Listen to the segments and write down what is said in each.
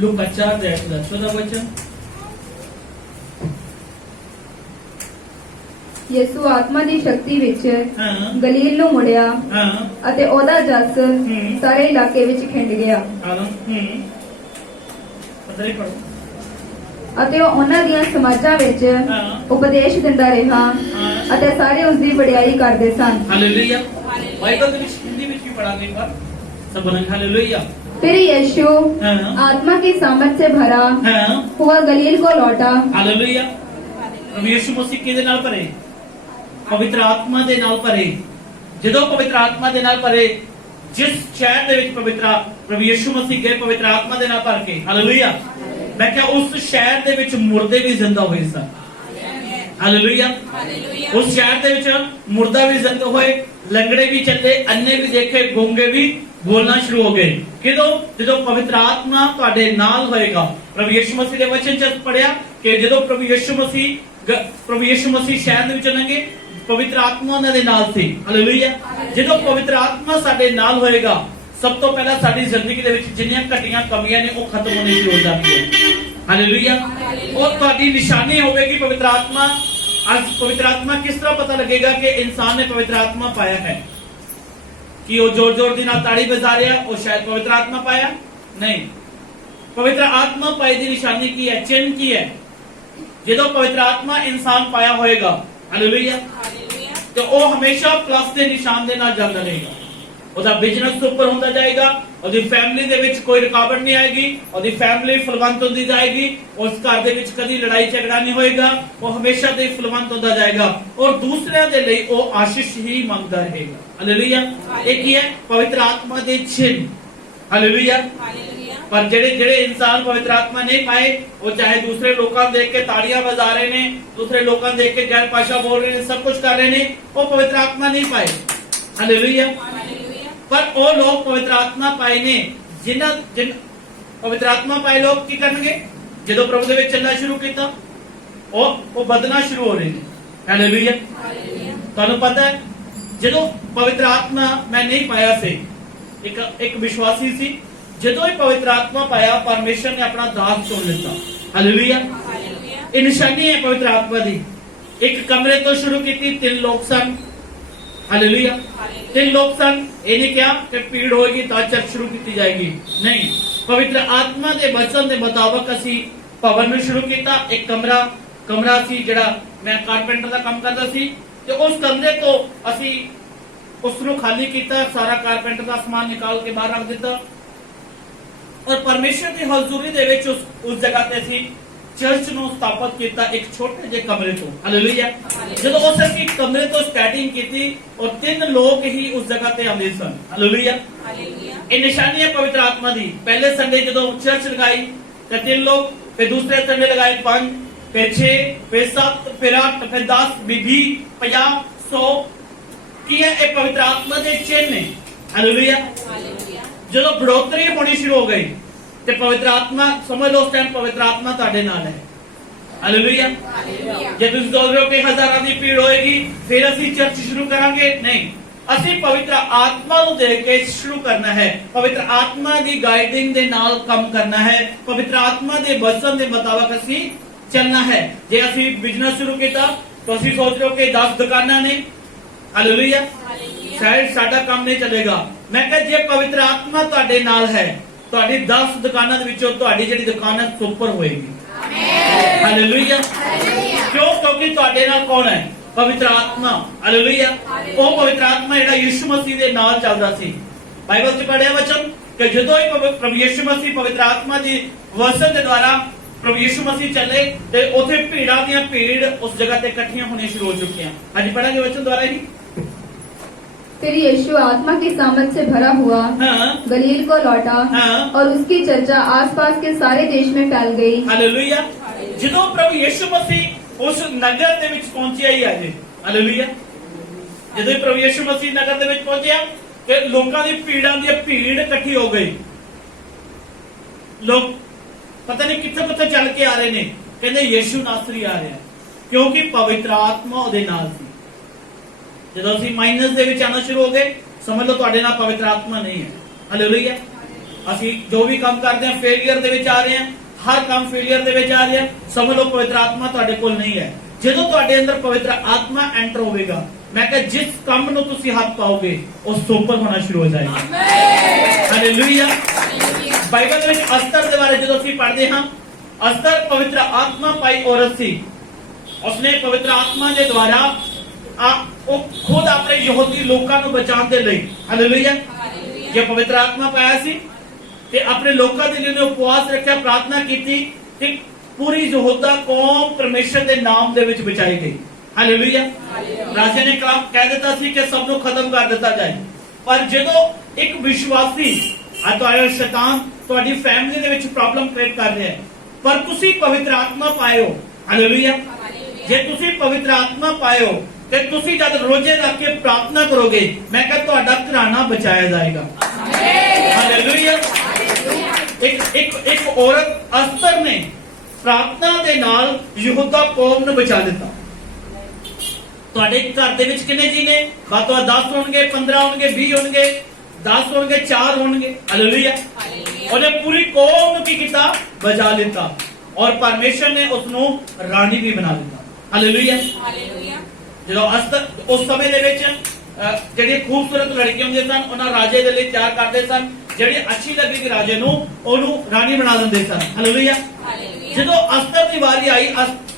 लूका 4:14 वचन। ਯਿਸੂ ਆਤਮਾ ਦੀ ਸ਼ਕਤੀ ਵਿੱਚ हाँ ਗਲੀਲ ਨੂੰ ਮੁੜਿਆ हाँ ਅਤੇ ਉਹਦਾ ਜਸ ਸਾਰੇ ਇਲਾਕੇ ਵਿੱਚ ਖਿੰਡ ਗਿਆ पता नहीं पढ़ो। ਅਤੇ ਉਹ ਉਹਨਾਂ ਦੀਆਂ ਸਮਾਜਾਂ ਵਿੱਚ ਉਪਦੇਸ਼ ਦਿੰਦਾ ਰਿਹਾ ਅਤੇ ਸਾਰੇ ਉਸ ਦੀ ਵਡਿਆਈ ਕਰਦੇ ਸਨ। हालेलुया। बाइबल ਦੇ ਵਿੱਚ ਹਿੰਦੀ ਵਿੱਚ ਵੀ ਪੜਾਂਗੇ ਇੱਕ ਵਾਰ। सब बोलेंगे हालेलुया। फिर यीशु आत्मा की सामर्थ से भरा हुआ गलील को लौटा। हालेलुया। प्रभु यीशु मसीह किहदे नाल भरे? पवित्र आत्मा दे नाल भरे। ਜਦੋਂ ਪਵਿੱਤਰ ਆਤਮਾ ਦੇ ਨਾਲ ਭਰੇ, ਜਿਸ ਸ਼ਹਿਰ ਦੇ ਵਿੱਚ ਪ੍ਰਭੂ ਯੀਸ਼ੂ ਮਸੀਹ ਗਏ ਪਵਿੱਤਰ ਆਤਮਾ ਦੇ ਨਾਲ ਭਰ ਕੇ, ਹਾਲੇਲੂਇਆ, ਮੈਂ ਕਿਹਾ ਉਸ ਸ਼ਹਿਰ ਦੇ ਵਿੱਚ ਮੁਰਦੇ ਵੀ ਜ਼ਿੰਦਾ ਹੋਏ ਸਨ। ਹਾਲੇਲੂਇਆ। ਉਸ ਸ਼ਹਿਰ ਦੇ ਵਿੱਚ ਮੁਰਦਾ ਵੀ ਜ਼ਿੰਦਾ ਹੋਏ, ਲੰਗੜੇ ਵੀ ਚੱਲੇ, ਅੰਨੇ ਵੀ ਦੇਖੇ, ਗੂੰਗੇ ਵੀ ਬੋਲਣਾ ਸ਼ੁਰੂ ਹੋ ਗਏ। ਕਿਦੋਂ? ਜਦੋਂ ਪਵਿੱਤਰ ਆਤਮਾ ਤੁਹਾਡੇ ਨਾਲ ਹੋਏਗਾ। ਪ੍ਰਭੂ ਯੀਸ਼ੂ ਮਸੀਹ ਦੇ ਵਚਨ ਚ ਪੜਿਆ ਕਿ ਜਦੋਂ ਪ੍ਰਭੂ ਯੀਸ਼ੂ ਮਸੀਹ ਸ਼ਹਿਰ ਦੇ ਵਿੱਚ ਲੰਘੇ, ਪਵਿੱਤਰ ਆਤਮਾ ਉਹਨਾਂ ਦੇ ਨਾਲ ਸੀ। ਹਾਲੇਲੂਇਆ। ਜਦੋਂ ਪਵਿੱਤਰ ਆਤਮਾ ਸਾਡੇ ਨਾਲ ਹੋਏਗਾ, ਸਭ ਤੋਂ ਪਹਿਲਾਂ ਸਾਡੀ ਜ਼ਿੰਦਗੀ ਦੇ ਵਿੱਚ ਜਿੰਨੀਆਂ ਘਟੀਆਂ ਕਮੀਆਂ ਨੇ ਉਹ ਖਤਮ ਹੋਣੀ ਸ਼ੁਰੂ ਹੋ ਜਾਂਦੀਆਂ। ਹਾਲੇਲੂਇਆ। ਉਹ ਤੁਹਾਡੀ ਨਿਸ਼ਾਨੀ ਹੋਵੇਗੀ ਪਵਿੱਤਰ ਆਤਮਾ। ਅੱਜ ਪਵਿੱਤਰ ਆਤਮਾ ਕਿਸ ਤਰ੍ਹਾਂ ਪਤਾ ਲੱਗੇਗਾ ਕਿ ਇਨਸਾਨ ਨੇ ਪਵਿੱਤਰ ਆਤਮਾ ਪਾਇਆ ਹੈ? ਕਿ ਉਹ ਜ਼ੋਰ-ਜ਼ੋਰ ਦੀ ਨਾਲ ਤਾੜੀ ਵਜਾ ਰਿਹਾ, ਉਹ ਸ਼ਾਇਦ ਪਵਿੱਤਰ ਆਤਮਾ ਪਾਇਆ ਨਹੀਂ। ਪਵਿੱਤਰ ਆਤਮਾ ਪਾਈ ਦੀ ਨਿਸ਼ਾਨੀ ਕੀ ਹੈ? ਚਿੰਨ੍ਹ ਕੀ ਹੈ? ਜਦੋਂ ਪਵਿੱਤਰ ਆਤਮਾ ਇਨਸਾਨ ਪਾਇਆ ਹੋਏਗਾ, ਹਾਲੇਲੂਇਆ, ਤੇ ਉਹ ਹਮੇਸ਼ਾ ਪਲੱਸ ਦੇ ਨਿਸ਼ਾਨ ਦੇ ਨਾਲ ਚੱਲਦਾ ਰਹੇਗਾ। ਉਹਦਾ ਬਿਜ਼ਨਸ ਉੱਪਰ ਹੁੰਦਾ ਜਾਏਗਾ, ਉਹਦੀ ਫੈਮਿਲੀ ਦੇ ਵਿੱਚ ਕੋਈ ਰੁਕਾਵਟ ਨਹੀਂ ਆਏਗੀ, ਉਹਦੀ ਫੈਮਿਲੀ ਫਲਵੰਤ ਹੁੰਦੀ ਜਾਏਗੀ, ਉਸ ਘਰ ਦੇ ਵਿੱਚ ਕਦੀ ਲੜਾਈ ਝਗੜਾ ਨਹੀਂ ਹੋਏਗਾ, ਉਹ ਹਮੇਸ਼ਾ ਦੇ ਫਲਵੰਤ ਹੁੰਦਾ ਜਾਏਗਾ ਔਰ ਦੂਸਰਿਆਂ ਦੇ ਲਈ ਉਹ ਆਸ਼ੀਸ਼ ਹੀ ਮੰਗਦਾ ਰਹੇਗਾ। ਹਾਲੇਲੂਇਆ। ਇਹ ਕੀ ਹੈ? ਪਵਿੱਤਰ ਆਤਮਾ ਦੇ ਚਿੰਨ੍ਹ। ਹਾਲੇਲੂਇਆ। ਪਰ ਜਿਹੜੇ ਇਨਸਾਨ ਪਵਿੱਤਰ ਆਤਮਾ ਨਹੀਂ ਪਾਏ, ਉਹ ਚਾਹੇ ਦੂਸਰੇ ਲੋਕਾਂ ਨੂੰ ਦੇਖ ਕੇ ਤਾੜੀਆਂ ਵਜਾ ਰਹੇ ਨੇ, ਦੂਸਰੇ ਲੋਕਾਂ ਨੂੰ ਦੇਖ ਕੇ ਗੈਰ ਭਾਸ਼ਾ ਬੋਲ ਰਹੇ ਨੇ, ਸਭ ਕੁਝ ਕਰ ਰਹੇ ਨੇ, ਉਹ ਪਵਿੱਤਰ ਆਤਮਾ ਨਹੀਂ ਪਾਏ। ਹਾਲੇਲੂਇਆ। पर वो लोग पवित्र आत्मा पाए ने, जिन पवित्र आत्मा पाए लोग की करनगे? जो प्रभु दे विच चलना शुरू किया, वो बदलना शुरू हो रहे हैं। हालेलुया। तुहानू पता है जो पवित्र आत्मा मैं नहीं पाया से, एक विश्वासी सी, जो ही पवित्र आत्मा पाया, परमेश्वर ने अपना दास चुन लिया। हालेलुया। ये निशानी है पवित्र आत्मा दी। एक कमरे तो शुरू की, 3 लोग सन। हालेलुया। 3 लोग सन। ये नहीं क्या कि भीड़ होगी तो चर्च शुरू की जाएगी, नहीं। पवित्र आत्मा के वचन के मुताबिक असी भवन में शुरू किया। एक कमरा सी जिहड़ा मैं कारपेंटर का काम करता सी, ते उस कमरे तो असी उसनू खाली किया, सारा कारपेंटर का समान निकाल के बाहर रख दिता और परमेश्वर की हजूरी दे विच उस जगह ते असी चर्च ਨੂੰ ਸਥਾਪਿਤ ਕੀਤਾ ਇੱਕ ਛੋਟੇ ਜਿਹੇ ਕਮਰੇ ਤੋਂ। ਹਾਲੇਲੂਇਆ। ਜਦੋਂ ਉਸ ਅਸੀਂ ਕਮਰੇ ਤੋਂ ਸਟਾਰਟਿੰਗ ਕੀਤੀ ਔਰ 3 ਲੋਕ ਹੀ ਉਸ ਜਗ੍ਹਾ ਤੇ ਆਉਂਦੇ ਸਨ। ਹਾਲੇਲੂਇਆ। ਇਹ ਨਿਸ਼ਾਨੀ ਹੈ ਪਵਿੱਤਰ ਆਤਮਾ ਦੀ। ਪਹਿਲੇ ਸੰਡੇ ਜਦੋਂ ਚਰਚ ਲਗਾਈ ਤੇ 3 ਲੋਕ, ਫਿਰ ਦੂਸਰੇ ਸੰਡੇ ਲਗਾਏ 5, ਫਿਰ 6, ਫਿਰ 7, ਫਿਰ 8, ਫਿਰ 10, 20, 50, 100। ਕੀ ਹੈ? ਇਹ ਪਵਿੱਤਰ ਆਤਮਾ ਦੇ ਚਿੰਨ੍ਹ ਨੇ। ਹਾਲੇਲੂਇਆ। ਜਦੋਂ ਬੜੋਤਰੀ ਹੋਣੀ ਸ਼ੁਰੂ ਹੋ ਗਈ ਤੇ ਪਵਿੱਤਰ ਆਤਮਾ, ਸਮਝ ਲਓ ਉਸ ਟਾਈਮ ਪਵਿੱਤਰ ਆਤਮਾ ਤੁਹਾਡੇ ਨਾਲ ਹੈ। ਹਾਲੇਲੂਇਆ। ਜੇ ਤੁਸੀਂ ਸੋਚ ਰਹੇ ਹੋ ਕਿ ਹਜ਼ਾਰਾਂ ਦੀ ਭੀੜ ਹੋਏਗੀ ਫਿਰ ਅਸੀਂ ਚਰਚ ਸ਼ੁਰੂ ਕਰਾਂਗੇ, ਨਹੀਂ। ਅਸੀਂ ਪਵਿੱਤਰ ਆਤਮਾ ਨੂੰ ਦੇਖ ਕੇ ਸ਼ੁਰੂ ਕਰਨਾ ਹੈ। ਪਵਿੱਤਰ ਆਤਮਾ ਦੀ ਗਾਈਡਿੰਗ ਦੇ ਨਾਲ ਕੰਮ ਕਰਨਾ ਹੈ। ਪਵਿੱਤਰ ਆਤਮਾ ਦੇ ਵਚਨ ਦੇ ਮੁਤਾਬਕ ਅਸੀਂ ਚੱਲਣਾ ਹੈ। ਜੇ ਅਸੀਂ ਬਿਜ਼ਨਸ ਸ਼ੁਰੂ ਕੀਤਾ ਤਾਂ ਅਸੀਂ ਸੋਚ ਰਹੇ ਹੋ ਕਿ 10 ਦੁਕਾਨਾਂ ਨੇ, ਹਾਲੇਲੂਇਆ, ਸ਼ਾਇਦ ਸਾਡਾ ਕੰਮ ਨਹੀਂ ਚੱਲੇਗਾ। ਮੈਂ ਕਿਹਾ ਜੇ ਪਵਿੱਤਰ ਆਤਮਾ ਤੁਹਾਡੇ ਨਾਲ ਹੈ, ਤੁਹਾਡੀ 10 ਦੁਕਾਨਾਂ ਦੇ ਵਿੱਚੋਂ ਤੁਹਾਡੀ ਜਿਹੜੀ ਦੁਕਾਨ ਹੈ ਸੁਪਰ ਹੋਏਗੀ। ਆਮੇਨ। ਹਾਲੇਲੂਇਆ। ਕਿਉਂ? ਕਿਉਂਕਿ ਤੁਹਾਡੇ ਨਾਲ ਕੌਣ ਹੈ? ਪਵਿੱਤਰ ਆਤਮਾ। ਹਾਲੇਲੂਇਆ। ਉਹ ਪਵਿੱਤਰ ਆਤਮਾ ਜਿਹੜਾ ਯਿਸੂ ਮਸੀਹ ਦੇ ਨਾਲ ਚੱਲਦਾ ਸੀ। ਬਾਈਬਲ 'ਚ ਪੜਿਆ ਵਚਨ ਕਿ ਜਦੋਂ ਹੀ ਪ੍ਰਭੂ ਯਿਸੂ ਮਸੀਹ ਪਵਿੱਤਰ ਆਤਮਾ ਦੀ ਵਸਨ ਦੇ ਦੁਆਰਾ ਪ੍ਰਭੂ ਯਿਸੂ ਮਸੀਹ ਚੱਲੇ ਤੇ ਉੱਥੇ ਭੀੜਾਂ ਦੀਆਂ ਭੀੜ ਉਸ ਜਗ੍ਹਾ ਤੇ ਇਕੱਠੀਆਂ ਹੋਣੀਆਂ ਸ਼ੁਰੂ ਹੋ ਚੁੱਕੀਆਂ। ਅੱਜ ਪੜਾਂਗੇ ਵਚਨ ਦੁਆਰਾ ਹੀ। फिर यीशु आत्मा की सामर्थ से भरा हुआ गलील को लौटा और उसकी चर्चा आसपास के सारे देश में फैल गई। हालेलुया। ਜਦੋਂ ਪ੍ਰਭੂ ਯਿਸੂ ਮਸੀਹ ਉਸ ਨਗਰ ਦੇ ਵਿੱਚ ਪਹੁੰਚਿਆ ਹੀ ਆਜੇ, ਹਾਲੇਲੂਇਆ, ਜਦੋਂ ਪ੍ਰਭੂ ਯਿਸੂ ਮਸੀਹ ਨਗਰ ਦੇ ਵਿੱਚ ਪਹੁੰਚਿਆ ਤੇ ਲੋਕਾਂ ਦੀ ਭੀੜਾਂ ਦੀ ਭੀੜ ਇਕੱਠੀ ਹੋ ਗਈ। ਲੋਕ ਪਤਾ ਨਹੀਂ ਕਿੱਥੇ ਚੱਲ ਕੇ ਆ ਰਹੇ ਨੇ, ਕਹਿੰਦੇ ਯਿਸੂ ਨਾਸਰੀ ਆ ਰਿਹਾ, ਕਿਉਂਕਿ ਪਵਿੱਤਰ ਆਤਮਾ ਉਹਦੇ ਨਾਲ ਸੀ। ਜਦੋਂ ਅਸੀਂ ਮਾਈਨਸ ਦੇ ਵਿੱਚ ਆਣਾ ਸ਼ੁਰੂ ਹੋ ਗਏ, ਸਮਝ ਲਓ ਤੁਹਾਡੇ ਨਾਲ ਪਵਿੱਤਰ ਆਤਮਾ ਨਹੀਂ ਹੈ। ਹਾਲੇਲੂਇਆ। ਅਸੀਂ ਜੋ ਵੀ ਕੰਮ ਕਰਦੇ ਹਾਂ ਫੇਲਿਅਰ ਦੇ ਵਿੱਚ ਆ ਰਹੇ ਹਾਂ, ਹਰ ਕੰਮ ਫੇਲਿਅਰ ਦੇ ਵਿੱਚ ਆ ਰਿਹਾ, ਸਮਝ ਲਓ ਪਵਿੱਤਰ ਆਤਮਾ ਤੁਹਾਡੇ ਕੋਲ ਨਹੀਂ ਹੈ। ਜਦੋਂ ਤੁਹਾਡੇ ਅੰਦਰ ਪਵਿੱਤਰ ਆਤਮਾ ਐਂਟਰ ਹੋਵੇਗਾ, ਮੈਂ ਕਿਹਾ ਜਿਸ ਕੰਮ ਨੂੰ ਤੁਸੀਂ ਹੱਥ ਪਾਓਗੇ ਉਹ ਸੁਪਰ ਹੋਣਾ ਸ਼ੁਰੂ ਹੋ ਜਾਏਗਾ। ਹਾਲੇਲੂਇਆ। ਬਾਈਬਲ ਦੇ ਵਿੱਚ ਅਸਤਰ ਦੇ ਬਾਰੇ ਜਦੋਂ ਅਸੀਂ ਪੜ੍ਹਦੇ ਹਾਂ, ਅਸਤਰ ਪਵਿੱਤਰ ਆਤਮਾ ਪਾਈ ਔਰਤ ਸੀ। ਉਸਨੇ ਪਵਿੱਤਰ ਆਤਮਾ ਦੇ ਦੁਆਰਾ ਉਹ ਖੁਦ ਆਪਣੇ ਯਹੂਦੀ ਲੋਕਾਂ ਨੂੰ ਬਚਾਉਣ ਦੇ ਲਈ, ਹਾਲੇਲੂਇਆ, ਜੇ ਪਵਿੱਤਰ ਆਤਮਾ ਪਾਇਆ ਸੀ ਤੇ ਆਪਣੇ ਲੋਕਾਂ ਦੇ ਲਈ ਉਹਨੇ ਉਪਵਾਸ ਰੱਖਿਆ, ਪ੍ਰਾਰਥਨਾ ਕੀਤੀ ਤੇ ਪੂਰੀ ਯਹੂਦਾ ਕੌਮ ਪਰਮੇਸ਼ਰ ਦੇ ਨਾਮ ਦੇ ਵਿੱਚ ਬਚਾਈ ਗਈ। ਹਾਲੇਲੂਇਆ। ਰਾਜੇ ਨੇ ਕਹਿ ਦਿੱਤਾ ਸੀ ਕਿ ਸਭ ਨੂੰ ਖਤਮ ਕਰ ਦਿੱਤਾ ਜਾਏ, ਪਰ ਜਦੋਂ ਇੱਕ ਵਿਸ਼ਵਾਸੀ ਤੁਹਾਡਾ ਸ਼ੈਤਾਨ ਤੁਹਾਡੀ ਫੈਮਿਲੀ ਦੇ ਵਿੱਚ ਪ੍ਰੋਬਲਮ ਕ੍ਰੀਏਟ ਕਰ ਰਿਹਾ ਹੈ, ਪਰ ਤੁਸੀਂ ਪਵਿੱਤਰ ਆਤਮਾ ਪਾਇਓ, ਹਾਲੇਲੂਇਆ, ਜੇ ਤੁਸੀਂ ਪਵਿੱਤਰ ਆਤਮਾ ਪਾਇਓ ਤੇ ਤੁਸੀਂ ਜਦ ਰੋਜ਼ੇ ਰੱਖ ਕੇ ਪ੍ਰਾਰਥਨਾ ਕਰੋਗੇ, ਮੈਂ ਕਿਹਾ ਤੁਹਾਡਾ ਘਰਾਣਾ ਬਚਾਇਆ ਜਾਏਗਾ। ਹਾਲੇਲੂਇਆ। ਇੱਕ ਔਰਤ ਅਸਤਰ ਨੇ ਪ੍ਰਾਰਥਨਾ ਦੇ ਨਾਲ ਯਹੂਦਾ ਕੌਮ ਨੂੰ ਬਚਾ ਦਿੱਤਾ। ਤੁਹਾਡੇ ਘਰ ਦੇ ਵਿੱਚ ਕਿੰਨੇ ਜੀ ਨੇ? ਵੱਧ ਤੋਂ ਵੱਧ 10 ਹੋਣਗੇ, 15 ਹੋਣਗੇ, 20 ਹੋਣਗੇ, 10 ਹੋਣਗੇ, 4 ਹੋਣਗੇ। ਹਾਲੇਲੂਇਆ। ਉਹਨੇ ਪੂਰੀ ਕੌਮ ਨੂੰ ਕੀ ਕੀਤਾ? ਬਚਾ ਲਿੱਤਾ, ਔਰ ਪਰਮੇਸ਼ਰ ਨੇ ਉਸ ਨੂੰ ਰਾਣੀ ਵੀ ਬਣਾ ਦਿੱਤਾ। ਹਾਲੇਲੂਇਆ। ਜਦੋਂ ਅਸਤਰ ਉਸ ਸਮੇਂ ਦੇ ਵਿੱਚ ਜਿਹੜੀਆਂ ਖੂਬਸੂਰਤ ਲੜਕੀਆਂ ਹੁੰਦੀਆਂ ਸਨ, ਉਹਨਾਂ ਰਾਜੇ ਦੇ ਲਈ ਤਿਆਰ ਕਰਦੇ ਸਨ, ਜਿਹੜੀ ਅੱਛੀ ਲੱਗੇਗੀ ਰਾਜੇ ਨੂੰ, ਉਹਨੂੰ ਰਾਣੀ ਬਣਾ ਦਿੰਦੇ ਸਨ। ਹਾਲੇਲੂਇਆ। ਜਦੋਂ ਅਸਤਰ ਦੀ ਵਾਰੀ ਆਈ,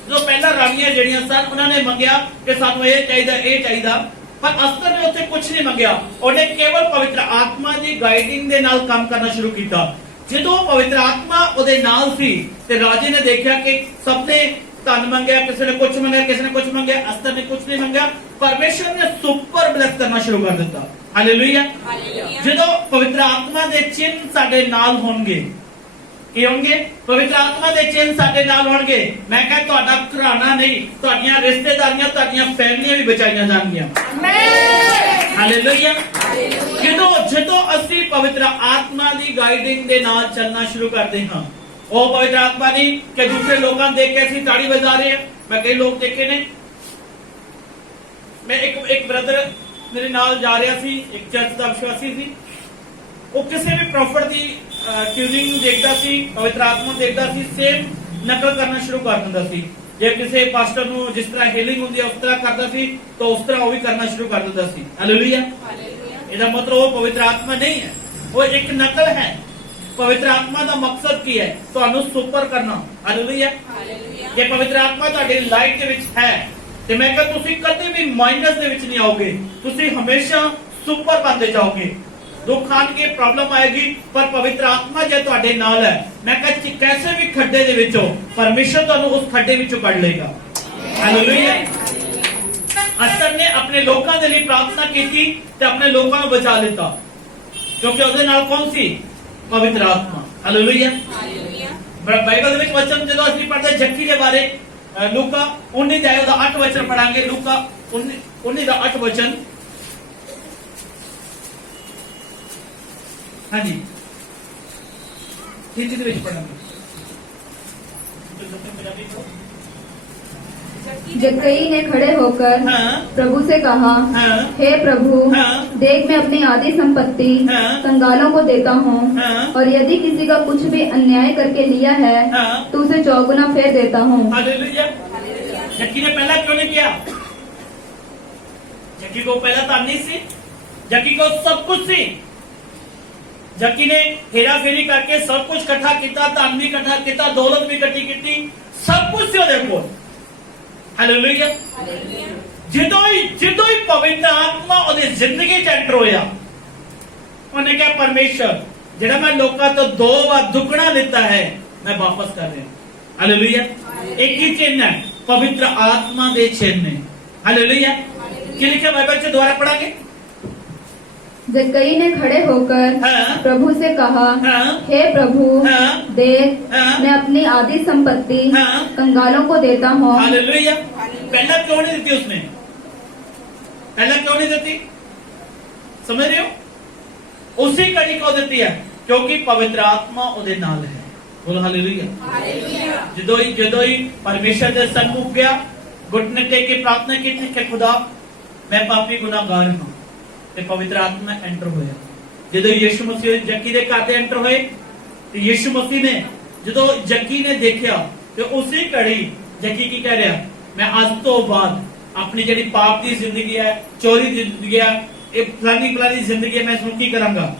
ਜੋ ਪਹਿਲਾਂ ਰਾਣੀਆਂ ਜਿਹੜੀਆਂ ਸਨ, ਉਹਨਾਂ ਨੇ ਮੰਗਿਆ ਕਿ ਸਾਨੂੰ ਇਹ ਚਾਹੀਦਾ, ਇਹ ਚਾਹੀਦਾ, ਪਰ ਅਸਤਰ ਨੇ ਉੱਥੇ ਕੁਝ ਨਹੀਂ ਮੰਗਿਆ। ਉਹਨੇ ਕੇਵਲ ਪਵਿੱਤਰ ਆਤਮਾ ਦੀ ਗਾਈਡਿੰਗ ਦੇ ਨਾਲ ਕੰਮ ਕਰਨਾ ਸ਼ੁਰੂ ਕੀਤਾ। ਜਦੋਂ ਪਵਿੱਤਰ ਆਤਮਾ ਉਹਦੇ ਨਾਲ ਸੀ ਤੇ ਰਾਜੇ ਨੇ ਦੇਖਿਆ ਕਿ ਸਭ ਨੇ ਧਨ ਮੰਗਿਆ, ਕਿਸੇ ਨੇ ਕੁਝ ਮੰਗਿਆ, ਕਿਸੇ ਨੇ ਕੁਝ ਮੰਗਿਆ, ਅਸਤਰ ਨੇ ਕੁਝ ਨਹੀਂ ਮੰਗਿਆ, ਪਰਮੇਸ਼ਰ ਨੇ ਸੁਪਰ ਬਲੈਸ ਕਰਨਾ ਸ਼ੁਰੂ ਕਰ ਦਿੱਤਾ। ਹਾਲੇਲੂਇਆ। ਜਦੋਂ ਪਵਿੱਤਰ ਆਤਮਾ ਦੇ ਚਿੰਨ੍ਹ ਸਾਡੇ ਨਾਲ ਹੋਣਗੇ, ਕੀ ਹੋਣਗੇ? ਪਵਿੱਤਰ ਆਤਮਾ ਦੇ ਚਿੰਨ੍ਹ ਸਾਡੇ ਨਾਲ ਹੋਣਗੇ, ਮੈਂ ਕਿਹਾ ਤੁਹਾਡਾ ਘਰਾਣਾ ਨਹੀਂ, ਤੁਹਾਡੀਆਂ ਰਿਸ਼ਤੇਦਾਰੀਆਂ, ਤੁਹਾਡੀਆਂ ਫੈਮਲੀਆਂ ਵੀ ਬਚਾਈਆਂ ਜਾਣਗੀਆਂ। ਹਾਲੇਲੂਇਆ। ਜਦੋਂ ਅਸੀਂ ਪਵਿੱਤਰ ਆਤਮਾ ਦੀ ਗਾਈਡਿੰਗ ਦੇ ਨਾਲ ਚੱਲਣਾ ਸ਼ੁਰੂ ਕਰਦੇ ਹਾਂ, ਉਹ ਪਵਿੱਤਰ ਆਤਮਾ ਨਹੀਂ ਕਿ ਦੂਸਰੇ ਲੋਕਾਂ ਨੂੰ ਦੇਖ ਕੇ ਅਸੀਂ ਤਾੜੀ ਵਜਾ ਰਹੇ ਹਾਂ। ਮੈਂ ਕਈ ਲੋਕ ਦੇਖੇ ਨੇ, ਮੈਂ ਇੱਕ ਬ੍ਰਦਰ ਮੇਰੇ ਨਾਲ ਜਾ ਰਿਹਾ ਸੀ, ਇੱਕ ਚਰਚ ਦਾ ਵਿਸ਼ਵਾਸੀ ਸੀ, ਉਹ ਕਿਸੇ ਵੀ ਪ੍ਰੋਫਟ ਦੀ ਟਿਊਨਿੰਗ ਨੂੰ ਦੇਖਦਾ ਸੀ, ਪਵਿੱਤਰ ਆਤਮਾ ਦੇਖਦਾ ਸੀ, ਸੇਮ ਨਕਲ ਕਰਨਾ ਸ਼ੁਰੂ ਕਰ ਦਿੰਦਾ ਸੀ। ਜੇ ਕਿਸੇ ਪਾਸਟਰ ਨੂੰ ਜਿਸ ਤਰ੍ਹਾਂ ਹੀਲਿੰਗ ਹੁੰਦੀ ਹੈ ਉਸ ਤਰ੍ਹਾਂ ਕਰਦਾ ਸੀ, ਤਾਂ ਉਸ ਤਰ੍ਹਾਂ ਉਹ ਵੀ ਕਰਨਾ ਸ਼ੁਰੂ ਕਰ ਦਿੰਦਾ ਸੀ। ਹਾਲੇਲੂਇਆ। ਇਹਦਾ ਮਤਲਬ ਉਹ ਪਵਿੱਤਰ ਆਤਮਾ ਨਹੀਂ ਹੈ, ਉਹ ਇੱਕ ਨਕਲ ਹੈ। ਪਵਿੱਤਰ ਆਤਮਾ ਦਾ ਮਕਸਦ ਕੀ ਹੈ? ਤੁਹਾਨੂੰ ਸੁਪਰ ਕਰਨਾ। ਹਾਲੇਲੂਇਆ। ਜੇ ਪਵਿੱਤਰ ਆਤਮਾ ਤੁਹਾਡੀ ਲਾਈਫ ਦੇ ਵਿੱਚ ਹੈ ਤੇ ਮੈਂ ਕਹਿੰਦਾ ਤੁਸੀਂ ਕਦੇ ਵੀ ਮਾਈਨਸ ਦੇ ਵਿੱਚ ਨਹੀਂ ਆਓਗੇ, ਤੁਸੀਂ ਹਮੇਸ਼ਾ ਸੁਪਰ ਬਣਦੇ ਜਾਓਗੇ। ਦੁੱਖ ਆਣਗੇ, ਪ੍ਰੋਬਲਮ ਆਏਗੀ, ਪਰ ਪਵਿੱਤਰ ਆਤਮਾ ਜੇ ਤੁਹਾਡੇ ਨਾਲ ਹੈ, ਮੈਂ ਕਹਿੰਦਾ ਕਿਸੇ ਵੀ ਖੱਡੇ ਦੇ ਵਿੱਚੋਂ ਪਰਮੇਸ਼ਰ ਤੁਹਾਨੂੰ ਉਸ ਖੱਡੇ ਵਿੱਚੋਂ ਕੱਢ ਲਏਗਾ। ਹਾਲੇਲੂਇਆ। ਅਸਤਰ ਨੇ ਆਪਣੇ ਲੋਕਾਂ ਦੇ ਲਈ ਪ੍ਰਾਰਥਨਾ ਕੀਤੀ ਤੇ ਆਪਣੇ ਲੋਕਾਂ ਨੂੰ ਬਚਾ ਲਿੱਤਾ, ਕਿਉਂਕਿ ਉਹਦੇ ਨਾਲ ਕੌਣ ਸੀ? ਪਵਿੱਤਰ ਆਤਮਾ। ਹਾਲੇਲੂਇਆ। ਬਾਈਬਲ ਦੇ ਵਿੱਚ ਵਚਨ ਜਦੋਂ ਅਸੀਂ ਪੜ੍ਹਦੇ ਜੱਕੀ ਦੇ ਬਾਰੇ, ਲੂਕਾ 19 ਦਾ 8 ਵਚਨ ਪੜਾਂਗੇ। ਲੂਕਾ 19 ਦਾ 8 ਵਚਨ। ਹਾਂਜੀ, ਹਿੰਦੀ ਦੇ ਵਿੱਚ ਪੜਾਂਗੇ। जक्कई ने खड़े होकर प्रभु से कहा, हे प्रभु, देख मैं अपनी आधी संपत्ति कंगालों को देता हूँ, और यदि किसी का कुछ भी अन्याय करके लिया है तो उसे 4 गुना फेर देता हूँ। जक्की ने पहला क्यों नहीं किया? जक्की को पहला तान नहीं सी, जक्की को सब कुछ सी। जक्की ने हेरा फेरी करके सब कुछ इकट्ठा किया, धन भी इकट्ठा किया, दौलत भी इकट्ठी की, सब कुछ सी ਉਹਦੇ ਕੋਲ। ਹਾਲੇਲੂਇਆ। ਜਦੋਂ ਹੀ ਪਵਿੱਤਰ ਆਤਮਾ ਉਹਦੀ ਜ਼ਿੰਦਗੀ ਚ ਐਂਟਰ ਹੋਇਆ, ਉਹਨੇ ਕਿਹਾ ਪਰਮੇਸ਼ਰ ਜਿਹੜਾ ਮੈਂ ਲੋਕਾਂ ਤੋਂ 2 ਵਾਰ ਦੁੱਗਣਾ ਲਿੱਤਾ ਹੈ, ਮੈਂ ਵਾਪਸ ਕਰ ਰਿਹਾ। ਹਾਲੇਲੂਇਆ। ਇੱਕ ਹੀ ਚਿੰਨ ਹੈ, ਪਵਿੱਤਰ ਆਤਮਾ ਦੇ ਚਿੰਨ ਨੇ। ਹਾਲੇਲੂਇਆ। ਕੀ ਲਿਖਿਆ ਬਾਈਬਲ ਚ? ਦੁਬਾਰਾ पढ़ांगे। जक्कई ने खड़े होकर प्रभु से कहा, हे प्रभु, देख मैं अपनी आधी संपत्ति कंगालों को देता हूँ। हालेलुया। पहला क्यों नहीं देती उसने? पहला क्यों नहीं देती? समझ रहे हो? उसी कड़ी को देती है क्योंकि पवित्र आत्मा उदे नाल है। बोलो हालेलुया। जदों ही परमेश्वर के सन्मुख गया, घुटने टेक के प्रार्थना की थी कि खुदा मैं पापी गुनाहगार हूं, ते पवित्र आत्मा एंटर होया। ਜਦੋਂ ਯਿਸੂ ਮਸੀਹ ਜੱਕੀ ਦੇ ਘਰ ਦੇ ਐਂਟਰ ਹੋਏ ਤੇ ਯਿਸੂ ਮਸੀਹ ਨੇ ਜਦੋਂ ਜੱਕੀ ਨੇ ਦੇਖਿਆ ਤੇ ਉਸੇ ਘੜੀ ਜੱਕੀ ਕੀ ਕਹਿ ਰਿਹਾ, ਮੈਂ ਅੱਜ ਤੋਂ ਬਾਅਦ ਆਪਣੀ ਜਿਹੜੀ ਪਾਪ ਦੀ ਜ਼ਿੰਦਗੀ ਹੈ, ਚੋਰੀ ਦੀ ਜ਼ਿੰਦਗੀ ਹੈ, ਇਹ ਫਲਾਨੀ ਜ਼ਿੰਦਗੀ ਹੈ, ਮੈਂ ਇਸਨੂੰ ਕੀ ਕਰਾਂਗਾ,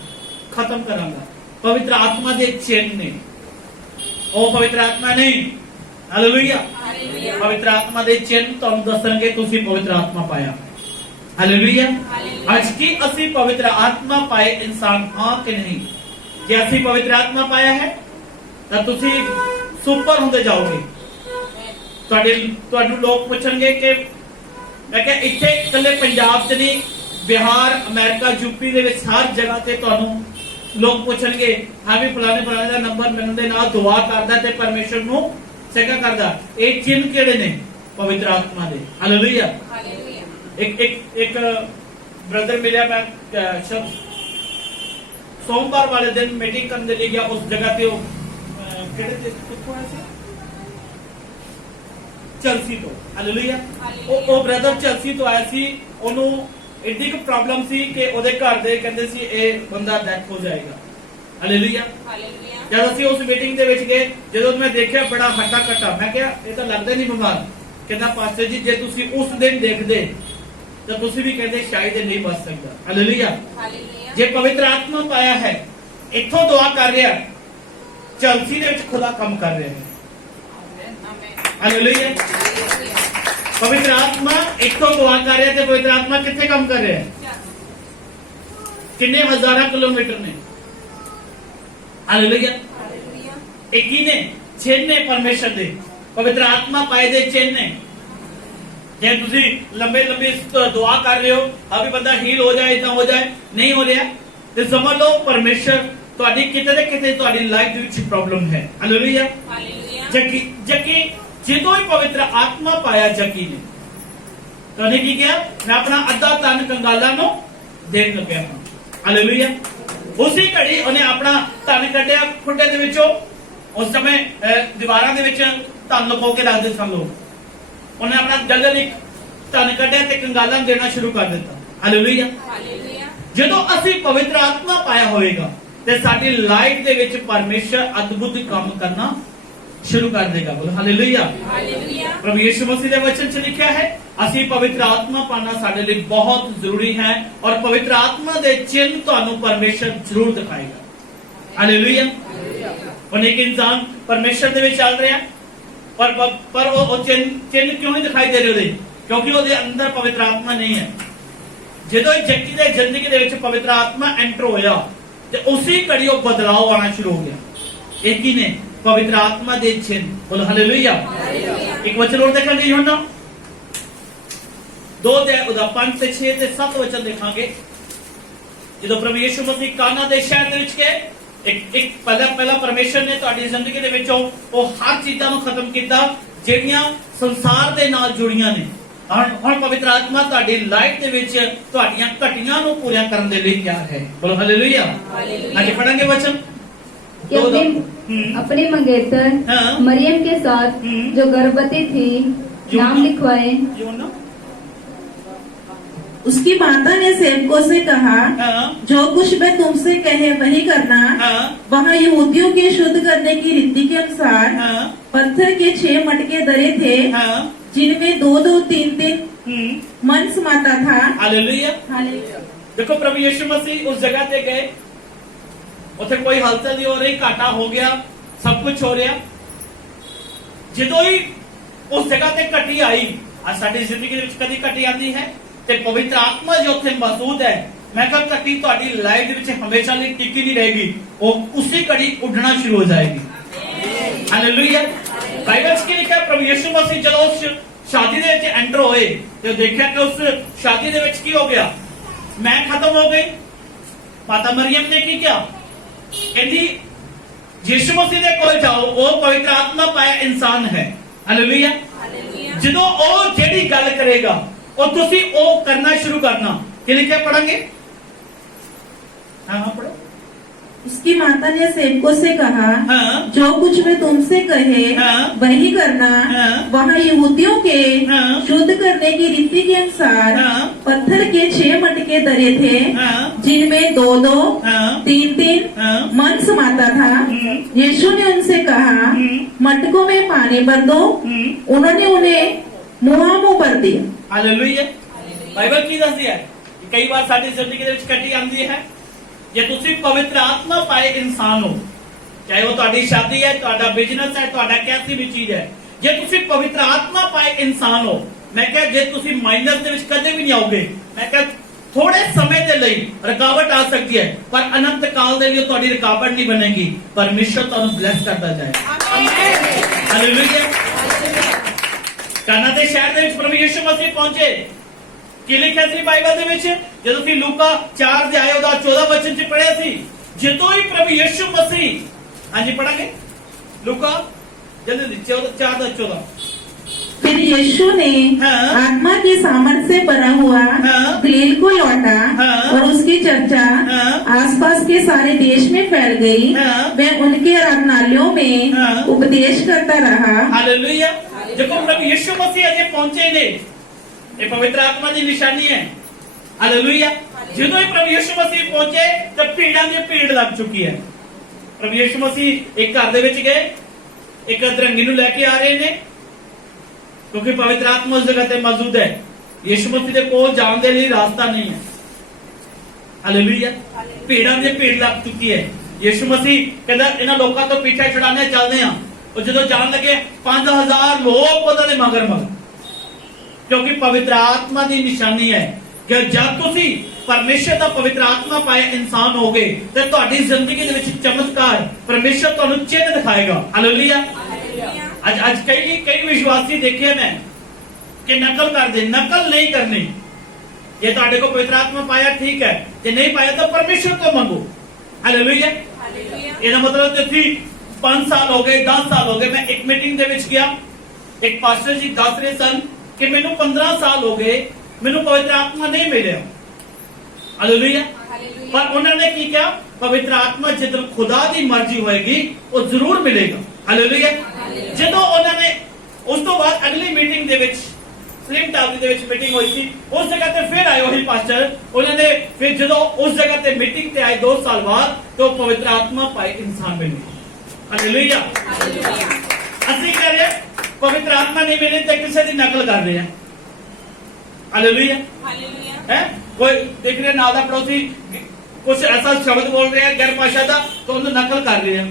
ਖਤਮ ਕਰਾਂਗਾ। ਪਵਿੱਤਰ ਆਤਮਾ ਦੇ ਚਿੰਨ ਨੇ, ਉਹ ਪਵਿੱਤਰ ਆਤਮਾ ਨਹੀਂ, ਹਾਲੇਲੂਇਆ। ਪਵਿੱਤਰ ਆਤਮਾ ਦੇ ਚਿੰਨ ਤੁਹਾਨੂੰ ਦੱਸਣਗੇ ਤੁਸੀਂ ਪਵਿੱਤਰ ਆਤਮਾ ਪਾਇਆ। ਹਾਲੇਲੂਇਆ। ਅੱਜ ਕੀ ਅਸੀਂ ਪਵਿੱਤਰ ਆਤਮਾ ਪਾਏ ਇਨਸਾਨ ਹਾਂ ਕਿ ਨਹੀਂ? ਜੇ ਅਸੀਂ ਪਵਿੱਤਰ ਆਤਮਾ ਪਾਇਆ ਹੈ ਤਾਂ ਤੁਸੀਂ ਸੁਪਰ ਹੁੰਦੇ ਜਾਓਗੇ। ਤੁਹਾਨੂੰ ਲੋਕ ਪੁੱਛਣਗੇ ਕਿ ਮੈਂ ਕਿਹਾ ਇੱਥੇ ਇਕੱਲੇ ਪੰਜਾਬ 'ਚ ਨਹੀਂ, ਬਿਹਾਰ, ਅਮਰੀਕਾ, ਯੂਪੀ ਦੇ ਵਿੱਚ ਹਰ ਜਗ੍ਹਾ ਤੇ ਤੁਹਾਨੂੰ ਲੋਕ ਪੁੱਛਣਗੇ, ਹਾਂ ਵੀ ਫਲਾਣੇ ਦਾ ਨੰਬਰ ਮੈਨੂੰ ਦੇ ਨਾਲ ਦੁਆ ਕਰਦਾ ਤੇ ਪਰਮੇਸ਼ਰ ਨੂੰ ਸੇਵਾ ਕਰਦਾ, ਇਹ ਚਿੰਨ ਕਿਹੜੇ ਨੇ? ਪਵਿੱਤਰ ਆਤਮਾ ਦੇ। ਹਾਲੇਲੂਇਆ। ਇੱਕ ਬ੍ਰਦਰ ਮਿਲਿਆ, ਮੈਂ ਸੋਮਵਾਰ ਵਾਲੇ ਦਿਨ ਮੀਟਿੰਗ ਕਰਨ ਦੇ ਲਈ ਗਿਆ ਉਸ ਜਗ੍ਹਾ ਤੇ। ਉਹ ਕਿਹੜੇ ਤੇ ਕਿੱਥੋਂ ਆਇਆ ਸੀ? ਚੈਲਸੀ ਤੋਂ। ਹਾਲੇਲੂਇਆ। ਉਹ ਬ੍ਰਦਰ ਚੈਲਸੀ ਤੋਂ ਆਇਆ ਸੀ। ਉਹਨੂੰ ਇੱਡੀ ਕੁ ਪ੍ਰੋਬਲਮ ਸੀ ਕਿ ਉਹਦੇ ਘਰ ਦੇ ਕਹਿੰਦੇ ਸੀ ਇਹ ਬੰਦਾ ਡੈਥ ਹੋ ਜਾਏਗਾ। ਹਾਲੇਲੂਇਆ। ਜਦ ਅਸੀਂ ਉਸ ਮੀਟਿੰਗ ਦੇ ਵਿੱਚ ਗਏ, ਜਦੋਂ ਮੈਂ ਦੇਖਿਆ ਬੜਾ ਹੱਟਾ ਕੱਟਾ, ਮੈਂ ਕਿਹਾ ਇਹ ਤਾਂ ਲੱਗਦਾ ਨਹੀਂ ਬਿਮਾਰ। ਕਹਿੰਦਾ ਪਾਸਟਰ ਜੀ ਜੇ ਤੁਸੀਂ ਉਸ ਦਿਨ ਦੇਖਦੇ ਤਾਂ ਤੁਸੀਂ ਵੀ ਕਹਿੰਦੇ ਸ਼ਾਇਦ ਇਹ ਨਹੀਂ ਬਚ ਸਕਦਾ। ਹਾਲੇਲੂਇਆ। ਜੇ ਪਵਿੱਤਰ ਆਤਮਾ ਪਾਇਆ ਹੈ, ਇੱਥੋਂ ਦੁਆ ਕਰ ਰਿਹਾ, ਚੈਲਸੀ ਦੇ ਵਿੱਚ ਖੁਦਾ ਕੰਮ ਕਰ ਰਿਹਾ ਹੈ। ਹਾਲੇਲੂਇਆ। ਪਵਿੱਤਰ ਆਤਮਾ ਇੱਥੋਂ ਦੁਆ ਕਰ ਰਿਹਾ ਤੇ ਪਵਿੱਤਰ ਆਤਮਾ ਕਿੱਥੇ ਕੰਮ ਕਰ ਰਿਹਾ ਹੈ? ਕਿੰਨੇ ਹਜ਼ਾਰਾਂ ਕਿਲੋਮੀਟਰ ਨੇ। ਹਾਲੇਲੂਇਆ। ਇੱਕ ਹੀ ਨੇ, ਚਿੰਨ ਨੇ ਪਰਮੇਸ਼ਰ ਦੇ, ਪਵਿੱਤਰ ਆਤਮਾ ਪਾਏ ਦੇ ਚਿੰਨ ਨੇ। ਜੇ ਤੁਸੀਂ ਲੰਬੇ ਦੁਆ ਕਰ ਰਹੇ ਹੋ, ਅਭੀ ਬੰਦਾ ਹੀਲ ਹੋ ਜਾਏ, ਇਦਾਂ ਹੋ ਜਾਏ, ਨਹੀਂ ਹੋ ਰਿਹਾ ਤੇ ਸਮਝ ਲਓ ਪਰਮੇਸ਼ਰ ਤੁਹਾਡੀ ਕਿਤੇ ਨਾ ਕਿਤੇ ਤੁਹਾਡੀ ਲਾਈਫ ਦੇ ਵਿੱਚ ਪ੍ਰੋਬਲਮ ਹੈ। ਹਾਲੇਲੂਇਆ। ਜੱਕੀ ਜਦੋਂ ਹੀ ਪਵਿੱਤਰ ਆਤਮਾ ਪਾਇਆ ਜੱਕੀ ਨੇ, ਤਾਂ ਉਹਨੇ ਕੀ ਕਿਹਾ, ਮੈਂ ਆਪਣਾ ਅੱਧਾ ਤਨ ਕੰਗਾਲਾਂ ਨੂੰ ਦੇਣ ਲੱਗਿਆ ਹਾਂ। ਹਾਲੇਲੂਇਆ। ਉਸੇ ਘੜੀ ਉਹਨੇ ਆਪਣਾ ਧਨ ਕੱਢਿਆ ਖੁੱਡੇ ਦੇ ਵਿੱਚੋਂ। ਉਸ ਸਮੇਂ ਦੀਵਾਰਾਂ ਦੇ ਵਿੱਚ ਧਨ ਲੁਕੋ ਕੇ ਰੱਖਦੇ ਸਨ ਲੋਕ। ਉਹਨੇ ਆਪਣਾ ਜਲਦੀ ਇੱਕ ਧਨ ਕੱਢਿਆ ਤੇ ਕੰਗਾਲਾਂ ਨੂੰ ਦੇਣਾ ਸ਼ੁਰੂ ਕਰ ਦਿੱਤਾ। ਹਾਲੇਲੂਇਆ। ਜਦੋਂ ਅਸੀਂ ਪਵਿੱਤਰ ਆਤਮਾ ਪਾਇਆ ਹੋਵੇਗਾ ਤੇ ਸਾਡੀ ਲਾਈਫ ਦੇ ਵਿੱਚ ਪਰਮੇਸ਼ਰ ਅਦਭੁਤ ਕੰਮ ਕਰਨਾ ਸ਼ੁਰੂ ਕਰ ਦੇਗਾ। ਬੋਲ ਹਾਲੇਲੂਇਆ। ਪ੍ਰਭੂ ਯਿਸੂ ਮਸੀਹ ਦੇ ਵਚਨ 'ਚ ਲਿਖਿਆ ਹੈ, ਅਸੀਂ ਪਵਿੱਤਰ ਆਤਮਾ ਪਾਣਾ ਸਾਡੇ ਲਈ ਬਹੁਤ ਜ਼ਰੂਰੀ ਹੈ ਔਰ ਪਵਿੱਤਰ ਆਤਮਾ ਦੇ ਚਿੰਨ ਤੁਹਾਨੂੰ ਪਰਮੇਸ਼ਰ ਜ਼ਰੂਰ ਦਿਖਾਏਗਾ। ਹਾਲੇਲੂਇਆ। ਹੁਣ ਇੱਕ ਇਨਸਾਨ ਪਰਮੇਸ਼ਰ ਦੇ ਵਿੱਚ ਚੱਲ ਰਿਹਾ ਪਰ ਉਹ ਚਿੰਨ ਕਿਉਂ ਨਹੀਂ ਦਿਖਾਈ ਦੇ ਰਹੇ ਉਹਦੇ? ਕਿਉਂਕਿ ਉਹਦੇ ਅੰਦਰ ਪਵਿੱਤਰ ਆਤਮਾ ਨਹੀਂ ਹੈ। ਜਦੋਂ ਇਹ ਜੱਕੀ ਦੇ ਜ਼ਿੰਦਗੀ ਦੇ ਵਿੱਚ ਪਵਿੱਤਰ ਆਤਮਾ ਐਂਟਰ ਹੋਇਆ ਤੇ ਉਸੇ ਘੜੀ ਉਹ ਬਦਲਾਅ ਆਉਣਾ ਸ਼ੁਰੂ ਹੋ ਗਿਆ। ਇਹ ਕੀ ਨੇ? ਪਵਿੱਤਰ ਆਤਮਾ ਦੇ ਚਿੰਨ। ਬੋਲ ਹਾਲੇਲੂਇਆ। ਇੱਕ ਵਚਨ ਹੋਰ ਦੇਖਾਂਗੇ, ਯੋਹੰਨਾ 2 ਦੇ ਉਹਦਾ 5 ਤੇ 6 ਤੇ 7 ਵਚਨ ਦੇਖਾਂਗੇ। ਜਦੋਂ ਪ੍ਰਭੂ ਯਿਸੂ ਮਸੀਹ ਕਾਨਾ ਦੇ ਸ਼ਹਿਰ ਦੇ ਵਿੱਚ ਗਏ, ਇੱਕ ਪਹਿਲਾ ਪਰਮੇਸ਼ਰ ਨੇ ਤੁਹਾਡੀ ਜ਼ਿੰਦਗੀ ਦੇ ਵਿੱਚੋਂ ਉਹ ਹਰ ਚੀਜ਼ਾਂ ਨੂੰ ਖਤਮ ਕੀਤਾ ਜਿਹੜੀਆਂ ਸੰਸਾਰ ਦੇ ਨਾਲ ਜੁੜੀਆਂ ਨੇ। ਹੁਣ ਪਵਿੱਤਰ ਆਤਮਾ ਤੁਹਾਡੀ ਲਾਈਫ ਦੇ ਵਿੱਚ ਤੁਹਾਡੀਆਂ ਘਟੀਆਂ ਨੂੰ ਪੂਰੀਆਂ ਕਰਨ ਦੇ ਲਈ ਤਿਆਰ ਹੈ। ਬੋਲੋ ਹਾਲੇਲੂਇਆ। ਅੱਜ ਪੜਾਂਗੇ ਵਚਨ कि अपनी मंगेतर मरियम के साथ जो गर्भवती थी नाम लिखवाए। उसकी माता ने सेवकों से कहा, जो कुछ मैं तुमसे कहे वही करना। वहाँ यहूदियों के शुद्ध करने की रीति के अनुसार पत्थर के 6 मटके धरे थे, जिनमें 2-2, 3-3 मन समाता था। हालेलुया। देखो प्रभु यीशु मसीह उस जगह पे गए, ਉੱਥੇ ਕੋਈ ਹਲਚਲ ਨਹੀਂ ਹੋ ਰਹੀ, ਘਾਟਾ ਹੋ ਗਿਆ, ਸਭ ਕੁਝ ਹੋ ਰਿਹਾ। ਜਦੋਂ ਹੀ ਉਸ ਜਗ੍ਹਾ ਤੇ ਘਟੀ ਆਈ, ਅੱਜ ਸਾਡੀ ਜ਼ਿੰਦਗੀ ਵਿੱਚ ਕਦੀ ਘਟੀ ਆਉਂਦੀ ਹੈ ਤੇ ਪਵਿੱਤਰ ਆਤਮਾ ਜੋ ਉੱਥੇ ਮੌਜੂਦ ਹੈ, ਮੈਂ ਕਿਹਾ ਘਟੀ ਤੁਹਾਡੀ ਲਾਈਫ ਦੇ ਵਿੱਚ ਹਮੇਸ਼ਾ ਲਈ ਟਿਕੀ ਨਹੀਂ ਰਹੇਗੀ, ਉਹ ਉਸੇ ਘੜੀ ਉੱਡਣਾ ਸ਼ੁਰੂ ਹੋ ਜਾਏਗੀ। ਹਾਲੇਲੂਇਆ। ਬਾਈਬਲ 'ਚ ਕੀ ਲਿਖਿਆ? ਪ੍ਰਭੂ ਯਿਸੂ ਮਸੀਹ ਜਦੋਂ ਉਸ ਸ਼ਾਦੀ ਦੇ ਵਿੱਚ ਐਂਟਰ ਹੋਏ ਤੇ ਦੇਖਿਆ ਕਿ ਉਸ ਸ਼ਾਦੀ ਦੇ ਵਿੱਚ ਕੀ ਹੋ ਗਿਆ, ਮੈਂ ਖਤਮ ਹੋ ਗਈ। ਮਾਤਾ ਮਰੀਮ ਨੇ ਕੀ ਕਿਹਾ? ਕਹਿੰਦੀ ਯਿਸੂ ਮਸੀਹ ਦੇ ਕੋਲ ਜਾਓ, ਉਹ ਪਵਿੱਤਰ ਆਤਮਾ ਪਾਇਆ ਇਨਸਾਨ ਹੈ। ਹਾਲੇਲੂਇਆ। ਜਦੋਂ ਉਹ ਜਿਹੜੀ ਗੱਲ ਕਰੇਗਾ ਉਹ ਤੁਸੀਂ ਉਹ ਕਰਨਾ ਸ਼ੁਰੂ ਕਰਨਾ। ਕੀ ਲਿਖਿਆ? ਪੜਾਂਗੇ। ਹਾਂ ਪੜੋ। उसकी माता ने सेवकों से कहा, हाँ, जो कुछ वे तुमसे कहे हाँ, वही करना। हाँ, वहाँ यहूदियों के हाँ, शुद्ध करने की रीति के अनुसार हाँ, पत्थर के 6 मटके धरे थे, हाँ, जिनमें 2-2, हाँ, 3-3 हाँ, मन समाता था। यीशु ने उनसे कहा, मटकों में पानी भर दो। उन्होंने उन्हें मुहां भर दिया। हालेलुया। ਬਾਈਬਲ ਕੀ ਦੱਸਦੀ ਹੈ ਕਿ ਕਈ ਵਾਰ ਸਾਡੀ ਜ਼ਿੰਦਗੀ ਦੇ ਵਿੱਚ ਕੱਟੀ ਆਉਂਦੀ ਹੈ ਜੇ ਤੁਸੀਂ ਪਵਿੱਤਰ ਆਤਮਾ ਪਾਏ ਇਨਸਾਨ ਹੋ, ਚਾਹੇ ਉਹ ਤੁਹਾਡੀ ਸ਼ਾਦੀ ਹੈ, ਤੁਹਾਡਾ ਬਿਜ਼ਨਸ ਹੈ, ਤੁਹਾਡਾ ਕਿਸੇ ਵੀ ਚੀਜ਼ ਹੈ, ਜੇ ਤੁਸੀਂ ਪਵਿੱਤਰ ਆਤਮਾ ਪਾਏ ਇਨਸਾਨ ਹੋ, ਮੈਂ ਕਿਹਾ ਜੇ ਤੁਸੀਂ ਮਾਈਨਸ ਦੇ ਵਿੱਚ ਕਦੇ ਵੀ ਨਹੀਂ ਆਓਗੇ। ਮੈਂ ਕਿਹਾ ਥੋੜੇ ਸਮੇਂ ਦੇ ਲਈ ਰੁਕਾਵਟ ਆ ਸਕਦੀ ਹੈ, ਪਰ ਅਨੰਤ ਕਾਲ ਦੇ ਲਈ ਉਹ ਤੁਹਾਡੀ ਰੁਕਾਵਟ ਨਹੀਂ ਬਣੇਗੀ। ਪਰਮੇਸ਼ਰ ਤੁਹਾਨੂੰ ਬਲੈਸ ਕਰਦਾ ਜਾਏਗਾ। ਹਾਲੇਲੂਇਆ। ਕਾਨਾ ਦੇ ਸ਼ਹਿਰ ਦੇ ਵਿੱਚ ਪ੍ਰਭੂ ਯਿਸੂ ਮਸੀਹ ਪਹੁੰਚੇ। ਕੀ ਲਿਖਿਆ ਸੀ ਬਾਈਬਲ ਦੇ ਵਿੱਚ? ਜਦੋਂ ਤੁਸੀਂ ਲੂਕਾ 4 ਦੇ ਆਏ ਉਹਦਾ 14 ਵਚਨ ਚ ਪੜ੍ਹਿਆ ਸੀ, ਜਦੋਂ ਹੀ ਪ੍ਰਭੂ ਯਿਸੂ ਮਸੀਹ, ਹਾਂਜੀ ਪੜਾਂਗੇ ਲੂਕਾ ਜਲਦੀ 4 ਦਾ 14। फिर यीशु ने हाँ। आत्मा के सामर्थ से भरा हुआ हाँ। गलील को लौटा हाँ। और उसकी चर्चा हाँ। आसपास के सारे देश में फैल गई। हाँ। वह उनके आराधनालयों में हाँ। उपदेश करता रहा। हालेलुया। देखो प्रभु यीशु मसीह अजे पहुंचे ने, ये पवित्र आत्मा की निशानी है। हालेलुया। ਜਦੋਂ ਹੀ ਪ੍ਰਭੂ ਯਿਸੂ ਮਸੀਹ ਪਹੁੰਚੇ ਤਾਂ ਭੀੜਾਂ ਦੀ ਭੀੜ ਲੱਗ ਚੁੱਕੀ ਹੈ। ਪ੍ਰਭੂ ਯਿਸੂ ਮਸੀਹ ਇੱਕ ਘਰ ਦੇ ਵਿੱਚ ਗਏ, ਇੱਕ ਅਧਰੰਗੀ ਨੂੰ ਲੈ ਕੇ ਆ ਰਹੇ ਨੇ, ਕਿਉਂਕਿ ਪਵਿੱਤਰ ਆਤਮਾ ਉਸ ਜਗ੍ਹਾ ਤੇ ਮੌਜੂਦ ਹੈ। ਯਿਸੂ ਮਸੀਹ ਦੇ ਕੋਲ ਜਾਣ ਦੇ ਲਈ ਰਾਸਤਾ ਨਹੀਂ ਹੈ। ਹਾਲੇਲੂਇਆ। ਭੀੜਾਂ ਦੀ ਭੀੜ ਲੱਗ ਚੁੱਕੀ ਹੈ। ਯਿਸੂ ਮਸੀਹ ਕਹਿੰਦਾ ਇਹਨਾਂ ਲੋਕਾਂ ਤੋਂ ਪਿੱਛੇ ਛੁਡਾਣੇ ਚੱਲਦੇ ਆ। ਉਹ ਜਦੋਂ ਜਾਣ ਲੱਗੇ 5000 ਲੋਕ ਉਹਨਾਂ ਦੇ ਮਗਰ ਮਗਰ, ਕਿਉਂਕਿ ਪਵਿੱਤਰ ਆਤਮਾ ਦੀ ਨਿਸ਼ਾਨੀ ਹੈ ਕਿ ਜਦ ਤੁਸੀਂ ਪਰਮੇਸ਼ਰ ਦਾ ਪਵਿੱਤਰ ਆਤਮਾ ਪਾਇਆ ਇਨਸਾਨ ਹੋਗੇ ਤੇ ਤੁਹਾਡੀ ਜ਼ਿੰਦਗੀ ਦੇ ਵਿੱਚ ਚਮਤਕਾਰ ਪਰਮੇਸ਼ਰ ਤੁਹਾਨੂੰ ਚਿੰਨ੍ਹ ਦਿਖਾਏਗਾ। ਹਾਲੇਲੂਇਆ। ਅੱਜ ਕਈ ਵਿਸ਼ਵਾਸੀ ਦੇਖੇ ਮੈਂ ਕਿ ਨਕਲ ਕਰਦੇ, ਨਕਲ ਨਹੀਂ ਕਰਨੀ। ਜੇ ਤੁਹਾਡੇ ਕੋਲ ਪਵਿੱਤਰ ਆਤਮਾ ਪਾਇਆ ਠੀਕ ਹੈ, ਜੇ ਨਹੀਂ ਪਾਇਆ ਤਾਂ ਪਰਮੇਸ਼ਰ ਤੋਂ ਮੰਗੋ। ਹਾਲੇਲੂਇਆ। ਇਹਦਾ ਮਤਲਬ ਤੁਸੀਂ 5 ਸਾਲ ਹੋ ਗਏ, 10 ਸਾਲ ਹੋ ਗਏ। ਮੈਂ ਇੱਕ ਮੀਟਿੰਗ ਦੇ ਵਿੱਚ ਗਿਆ, ਇੱਕ ਪਾਸਟਰ ਜੀ ਦੱਸ ਰਹੇ ਸਨ ਕਿ ਮੈਨੂੰ 15 ਸਾਲ ਹੋ ਗਏ, ਮੈਨੂੰ ਪਵਿੱਤਰ ਆਤਮਾ ਨਹੀਂ ਮਿਲਿਆ। ਹਾਲੇਲੂਇਆ। ਪਰ ਉਹਨਾਂ ਨੇ ਕੀ ਕਿਹਾ? ਪਵਿੱਤਰ ਆਤਮਾ ਜਦੋਂ ਖੁਦਾ ਦੀ ਮਰਜ਼ੀ ਹੋਏਗੀ ਉਹ ਜ਼ਰੂਰ ਮਿਲੇਗਾ। ਹਾਲੇਲੂਇਆ। ਜਦੋਂ ਉਹਨਾਂ ਨੇ ਉਸ ਤੋਂ ਬਾਅਦ ਅਗਲੀ ਮੀਟਿੰਗ ਦੇ ਵਿੱਚ ਫਿਲਮ ਟਾਵਰ ਦੇ ਵਿੱਚ ਮੀਟਿੰਗ ਹੋਈ ਸੀ, ਉਸ ਜਗ੍ਹਾ ਤੇ ਫਿਰ ਆਏ ਉਹੀ ਪਾਸਟਰ। ਉਹਨਾਂ ਨੇ ਫਿਰ ਜਦੋਂ ਉਸ ਜਗ੍ਹਾ ਤੇ ਮੀਟਿੰਗ ਤੇ ਆਏ 2 ਸਾਲ ਬਾਅਦ, तो पवित्र आत्मा पाए इंसान मिले। हालेलुया। ਅਸੀਂ ਕਹ ਰਹੇ ਪਵਿੱਤਰ ਆਤਮਾ ਨਹੀਂ ਮਿਲੇ ਤੇ ਕਿਸੇ ਦੀ ਨਕਲ ਕਰ ਰਹੇ ਆ। हालेलुया। है कोई देख रहे नाल दा पड़ोसी कुछ ऐसा शब्द बोल रहे हैं गैर भाषा का, तो उनको नकल कर रहे हैं।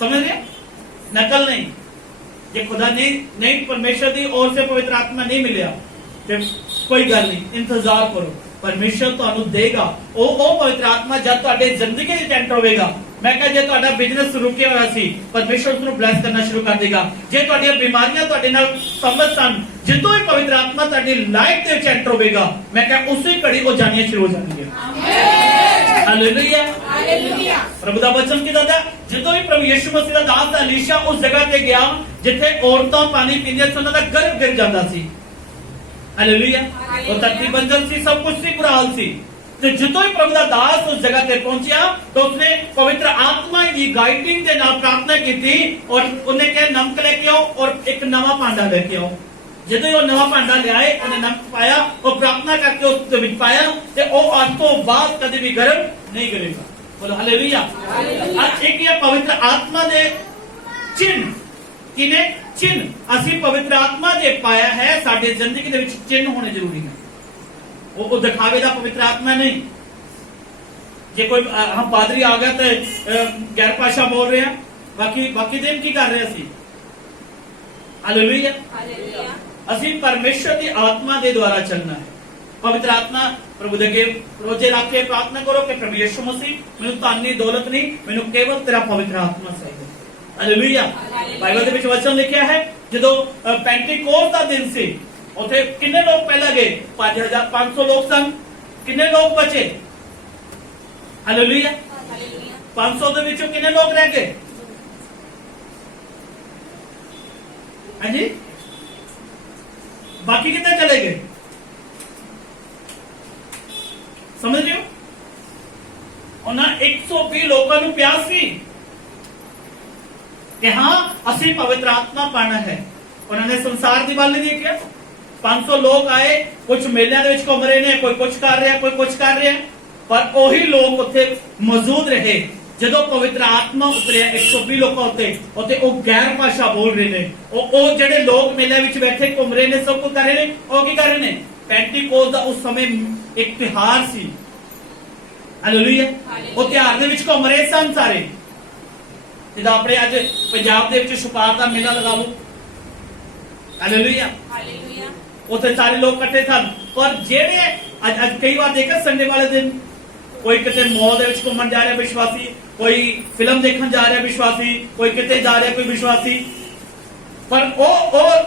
समझ रहे? नकल नहीं। ये खुदा नहीं परमेश्वर की ओर से पवित्र आत्मा नहीं मिलिया तो कोई गल नहीं, इंतजार करो, परमेश्वर ਤੁਹਾਨੂੰ ਦੇਗਾ। ਉਹ ਪਵਿੱਤਰ ਆਤਮਾ ਜਦ ਤੁਹਾਡੇ ਜ਼ਿੰਦਗੀ ਵਿੱਚ ਐਂਟਰ ਹੋਵੇਗਾ। ਮੈਂ ਕਹਾਂ ਜੇ ਤੁਹਾਡਾ ਬਿਜ਼ਨਸ ਰੁਕਿਆ ਹੋਇਆ ਸੀ, ਪਰਮੇਸ਼ਰ ਉਸ ਨੂੰ ਬਲੈਸ ਕਰਨਾ ਸ਼ੁਰੂ ਕਰ ਦੇਗਾ। ਜੇ ਤੁਹਾਡੀਆਂ ਬਿਮਾਰੀਆਂ ਤੁਹਾਡੇ ਨਾਲ ਸੰਬੰਧ ਸਨ, ਜਦੋਂ ਹੀ ਪਵਿੱਤਰ ਆਤਮਾ ਤੁਹਾਡੀ ਲਾਈਫ ਦੇ ਵਿੱਚ ਐਂਟਰ ਹੋਵੇਗਾ, ਮੈਂ ਕਹਾਂ ਉਸੇ ਘੜੀ ਉਹ ਜਾਣੀਆਂ ਸ਼ੁਰੂ ਹੋ ਜਾਣਗੀਆਂ। ਆਮੀਨ। ਹਾਲੇਲੂਇਆ। ਹਾਲੇਲੂਇਆ। ਪ੍ਰਭੂ ਦਾ ਵਚਨ ਕੀ ਦੱਸਦਾ? ਜਦੋਂ ਹੀ ਪ੍ਰਭੂ ਯਿਸੂ ਮਸੀਹ ਦਾ ਦਾਸ ਅਲੀਸ਼ਾ ਉਸ ਜਗ੍ਹਾ ਤੇ ਗਿਆ ਜਿੱਥੇ ਔਰਤਾਂ ਪਾਣੀ ਪੀਂਦੀਆਂ ਸਨ, ਉਹਨਾਂ ਦਾ ਗਰਭ ਗਿਰ ਜਾਂਦਾ ਸੀ। हालेलुया। वो धरती बंजर सी, सब कुछ सी, बुरा हाल सी। तो जितो ही प्रभु दा दास उस जगह पे पहुंचा तो उसने पवित्र आत्मा की गाइडिंग के नाल प्रार्थना की थी और उन्हें कहा नमक लेके आओ और एक नवा भांडा लेके आओ। जितो ही वो नवा भांडा ले आए, उन्हें नमक पाया और प्रार्थना करके उसके विच पाया ते ओ आज तो बाद कभी भी गर्म नहीं करेगा। बोलो हालेलुया। आज एक ये पवित्र आत्मा दे चिन्ह किने चिन्ह ਅਸੀਂ ਪਵਿੱਤਰ ਆਤਮਾ ਜੇ ਪਾਇਆ ਹੈ, ਸਾਡੇ ਜ਼ਿੰਦਗੀ ਦੇ ਵਿੱਚ ਚਿੰਨ੍ਹ ਹੋਣੇ ਜ਼ਰੂਰੀ ਨੇ। ਉਹ ਦਿਖਾਵੇ ਦਾ ਪਵਿੱਤਰ ਆਤਮਾ ਨਹੀਂ। ਜੇ ਕੋਈ ਹਮ ਪਾਦਰੀ ਆ ਗਿਆ ਤੇ ਗੈਰ ਭਾਸ਼ਾ ਬੋਲ ਰਿਹਾ, ਬਾਕੀ ਦਿਨ ਕੀ ਕਰ ਰਹੇ ਸੀ? ਹਾਲੇਲੂਇਆ। ਅਸੀਂ ਪਰਮੇਸ਼ਰ ਦੀ ਆਤਮਾ ਦੇ ਦੁਆਰਾ ਚੱਲਣਾ ਹੈ। ਪਵਿੱਤਰ ਆਤਮਾ ਪ੍ਰਭੂ ਦੇ ਅੱਗੇ ਰੋਜ਼ੇ ਰੱਖ ਕੇ ਪ੍ਰਾਰਥਨਾ ਕਰੋ ਕਿ ਪ੍ਰਭੂ ਯਿਸੂ ਮਸੀਹ ਮੈਨੂੰ ਧਨ ਨਹੀਂ, ਦੌਲਤ ਨਹੀਂ, ਮੈਨੂੰ ਕੇਵਲ ਤੇਰਾ ਪਵਿੱਤਰ ਆਤਮਾ ਚਾਹੀਦਾ। ਹਾਲੇਲੂਇਆ। ਬਾਈਬਲ ਦੇ ਵਿੱਚ ਵਚਨ ਲਿਖਿਆ ਹੈ ਜਦੋਂ ਪੈਂਟੀਕੋਸਟ ਦਾ ਦਿਨ ਸੀ, ਉੱਥੇ ਕਿੰਨੇ ਲੋਕ ਪਹਿਲਾਂ ਗਏ? 500 ਲੋਕ ਸਨ। ਕਿੰਨੇ ਲੋਕ ਬਚੇ? ਹਾਲੇਲੂਇਆ। 500 ਦੇ ਵਿੱਚੋਂ ਕਿੰਨੇ ਲੋਕ ਰਹਿ ਗਏ? ਹਾਂਜੀ, ਬਾਕੀ ਕਿੱਥੇ ਚਲੇ ਗਏ? ਸਮਝ ਰਹੇ ਹੋ? ਉਹਨਾਂ 120 ਲੋਕਾਂ ਨੂੰ ਪਿਆਰ ਸੀ ਕਿ ਹਾਂ ਅਸੀਂ ਪਵਿੱਤਰ ਆਤਮਾ ਪਾਣਾ ਹੈ। ਉਹਨਾਂ ਨੇ ਸੰਸਾਰ ਦੀ ਵੱਲ ਨਹੀਂ ਦੇਖਿਆ। 500 ਲੋਕ ਆਏ, ਕੁਝ ਮੇਲਿਆਂ ਦੇ ਵਿੱਚ ਘੁੰਮ ਰਹੇ ਨੇ, ਕੋਈ ਕੁਝ ਕਰ ਰਿਹਾ, ਕੋਈ ਕੁਝ ਕਰ ਰਿਹਾ, ਪਰ ਉਹੀ ਲੋਕ ਉੱਥੇ ਮੌਜੂਦ ਰਹੇ। ਜਦੋਂ ਪਵਿੱਤਰ ਆਤਮਾ ਉਤਰਿਆ 120 ਲੋਕਾਂ ਉੱਤੇ ਉਹ ਗੈਰ ਭਾਸ਼ਾ ਬੋਲ ਰਹੇ ਨੇ। ਉਹ ਜਿਹੜੇ ਲੋਕ ਮੇਲੇ ਵਿੱਚ ਬੈਠੇ ਘੁੰਮ ਰਹੇ ਨੇ, ਸਭ ਕੁਝ ਕਰ ਰਹੇ ਨੇ, ਉਹ ਕੀ ਕਰ ਰਹੇ ਨੇ? ਪੈਂਟੀਕੋਸਟ ਦਾ ਉਸ ਸਮੇਂ ਇੱਕ ਤਿਉਹਾਰ ਸੀ। ਹਾਲੇਲੂਇਆ। ਉਹ ਤਿਉਹਾਰ ਦੇ ਵਿੱਚ ਘੁੰਮ ਰਹੇ ਸਨ ਸਾਰੇ। ਜਿੱਦਾਂ ਆਪਣੇ ਅੱਜ ਪੰਜਾਬ ਦੇ ਵਿੱਚ ਛੁਪਾਰ ਦਾ ਮੇਲਾ ਲਗਾ ਲਓ। ਹਾਲੇਲੂਇਆ। ਉੱਥੇ ਸਾਰੇ ਲੋਕ ਇਕੱਠੇ ਸਨ। ਪਰ ਜਿਹੜੇ ਅੱਜ ਕਈ ਵਾਰ ਦੇਖਿਆ ਸੰਡੇ ਵਾਲੇ ਦਿਨ ਕੋਈ ਕਿਤੇ ਮਾਲ ਦੇ ਵਿੱਚ ਘੁੰਮਣ ਜਾ ਰਿਹਾ ਵਿਸ਼ਵਾਸੀ, ਕੋਈ ਫਿਲਮ ਦੇਖਣ ਜਾ ਰਿਹਾ ਵਿਸ਼ਵਾਸੀ, ਕੋਈ ਕਿਤੇ ਜਾ ਰਿਹਾ ਕੋਈ ਵਿਸ਼ਵਾਸੀ, ਪਰ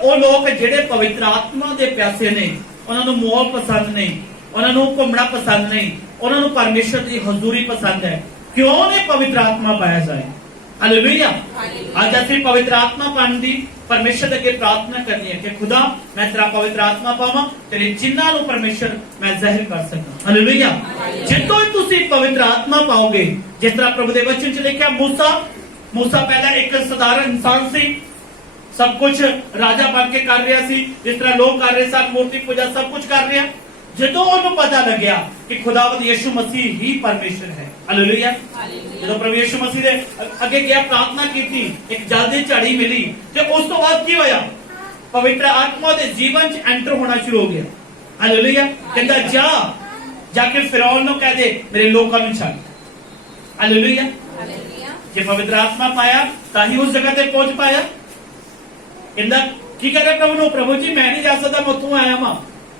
ਉਹ ਲੋਕ ਜਿਹੜੇ ਪਵਿੱਤਰ ਆਤਮਾ ਦੇ ਪਿਆਸੇ ਨੇ, ਉਹਨਾਂ ਨੂੰ ਮਾਲ ਪਸੰਦ ਨਹੀਂ, ਉਹਨਾਂ ਨੂੰ ਘੁੰਮਣਾ ਪਸੰਦ ਨਹੀਂ, ਉਹਨਾਂ ਨੂੰ ਪਰਮੇਸ਼ਰ ਦੀ ਹਜ਼ੂਰੀ ਪਸੰਦ ਹੈ। ਕਿਉਂ ਨੇ ਪਵਿੱਤਰ ਆਤਮਾ ਪਾਇਆ ਜਾਏ? ਹਾਲੇਲੂਇਆ। ਅੱਜ ਅਸੀਂ ਪਵਿੱਤਰ ਆਤਮਾ ਪਾਉਣ ਦੀ ਪਰਮੇਸ਼ਰ ਅੱਗੇ ਪ੍ਰਾਰਥਨਾ ਕਰਨੀ ਹੈ ਕਿ ਖੁਦਾ ਮੈਂ ਤੇਰਾ ਪਵਿੱਤਰ ਆਤਮਾ ਪਾਵਾਂ, ਤੇਰੇ ਚਿੰਨ੍ਹਾਂ ਨੂੰ ਪਰਮੇਸ਼ਰ ਮੈਂ ਜ਼ਾਹਿਰ ਕਰ ਸਕਾਂ। ਹਾਲੇਲੂਇਆ। ਜਦੋਂ ਤੁਸੀਂ ਪਵਿੱਤਰ ਆਤਮਾ ਪਾਓਗੇ, ਜਿਸ ਤਰ੍ਹਾਂ ਪ੍ਰਭੂ ਦੇ ਵਚਨ 'ਚ ਲਿਖਿਆ, ਮੂਸਾ ਪਹਿਲਾਂ ਇੱਕ ਸਧਾਰਨ ਇਨਸਾਨ ਸੀ, ਸਭ ਕੁਝ ਰਾਜਾ ਬਣ ਕੇ ਕਰ ਰਿਹਾ ਸੀ, ਜਿਸ ਤਰ੍ਹਾਂ ਲੋਕ ਕਰ ਰਹੇ ਸਨ, ਮੂਰਤੀ ਪੂਜਾ ਸਭ ਕੁਝ ਕਰ ਰਿਹਾ। ਜਦੋਂ ਉਹਨੂੰ ਪਤਾ ਲੱਗਿਆ ਕਿ ਖੁਦਾਵੰਦ ਯਿਸੂ ਮਸੀਹ ਹੀ ਪਰਮੇਸ਼ਰ ਹੈ। ਹਾਲੇਲੂਇਆ। ਜਦੋਂ ਪ੍ਰਭੂ ਯਿਸੂ ਮਸੀਹ ਦੇ ਅੱਗੇ ਗਿਆ, ਪ੍ਰਾਰਥਨਾ ਕੀਤੀ, ਇੱਕ ਜਲ ਦੀ ਝੜੀ ਮਿਲੀ, ਤੇ ਉਸ ਤੋਂ ਬਾਅਦ ਕੀ ਹੋਇਆ? ਪਵਿੱਤਰ ਆਤਮਾ ਦੇ ਜੀਵਨ 'ਚ ਐਂਟਰ ਹੋਣਾ ਸ਼ੁਰੂ ਹੋ ਗਿਆ। ਹਾਲੇਲੂਇਆ। ਕਹਿੰਦਾ ਜਾ ਕੇ ਫਿਰੌਨ ਨੂੰ ਕਹਿ ਦੇ ਮੇਰੇ ਲੋਕਾਂ ਨੂੰ ਛੱਡ। ਹਾਲੇਲੂਇਆ। ਜੇ ਪਵਿੱਤਰ ਆਤਮਾ ਪਾਇਆ ਤਾਂ ਹੀ ਉਸ ਜਗ੍ਹਾ ਤੇ ਪਹੁੰਚ ਪਾਇਆ। ਕਹਿੰਦਾ ਕੀ ਕਰ ਰਿਹਾ ਪ੍ਰਭੂ ਨੂੰ? ਪ੍ਰਭੂ ਜੀ ਮੈਂ ਨਹੀਂ ਜਾ ਸਕਦਾ, ਮੈਂ ਉੱਥੋਂ ਆਇਆ ਵਾਂ,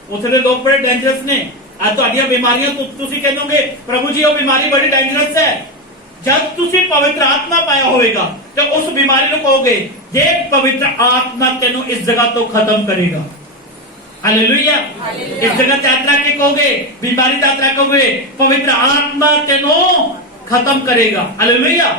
ਉੱਥੇ ਦੇ ਲੋਕ ਬੜੇ ਡੇਂਜਰਸ ਨੇ। ਅੱਜ ਤੁਹਾਡੀਆਂ ਬਿਮਾਰੀਆਂ ਤੁਸੀਂ ਕਹਿੰਦੋਗੇ ਪ੍ਰਭੂ ਜੀ ਉਹ ਬਿਮਾਰੀ ਬੜੀ ਡੇਂਜਰਸ ਹੈ। ਜਦ ਤੁਸੀਂ ਪਵਿੱਤਰ ਆਤਮਾ ਪਾਇਆ ਹੋਵੇਗਾ ਤੇ ਉਸ ਬਿਮਾਰੀ ਨੂੰ ਕਹੋਗੇ ਜੇ ਪਵਿੱਤਰ ਆਤਮਾ ਤੈਨੂੰ ਇਸ ਜਗ੍ਹਾ ਤੋਂ ਖਤਮ ਕਰੇਗਾ। ਹਾਲੇਲੂਇਆ। ਇਸ ਜਗ੍ਹਾ ਤੇ ਆਤਰਾ ਕੇ ਕਹੋਗੇ, ਬਿਮਾਰੀ ਦਾ ਆਤਰਾ ਕਹੋਗੇ, ਪਵਿੱਤਰ ਆਤਮਾ ਤੈਨੂੰ ਖਤਮ ਕਰੇਗਾ। ਹਾਲੇਲੂਇਆ।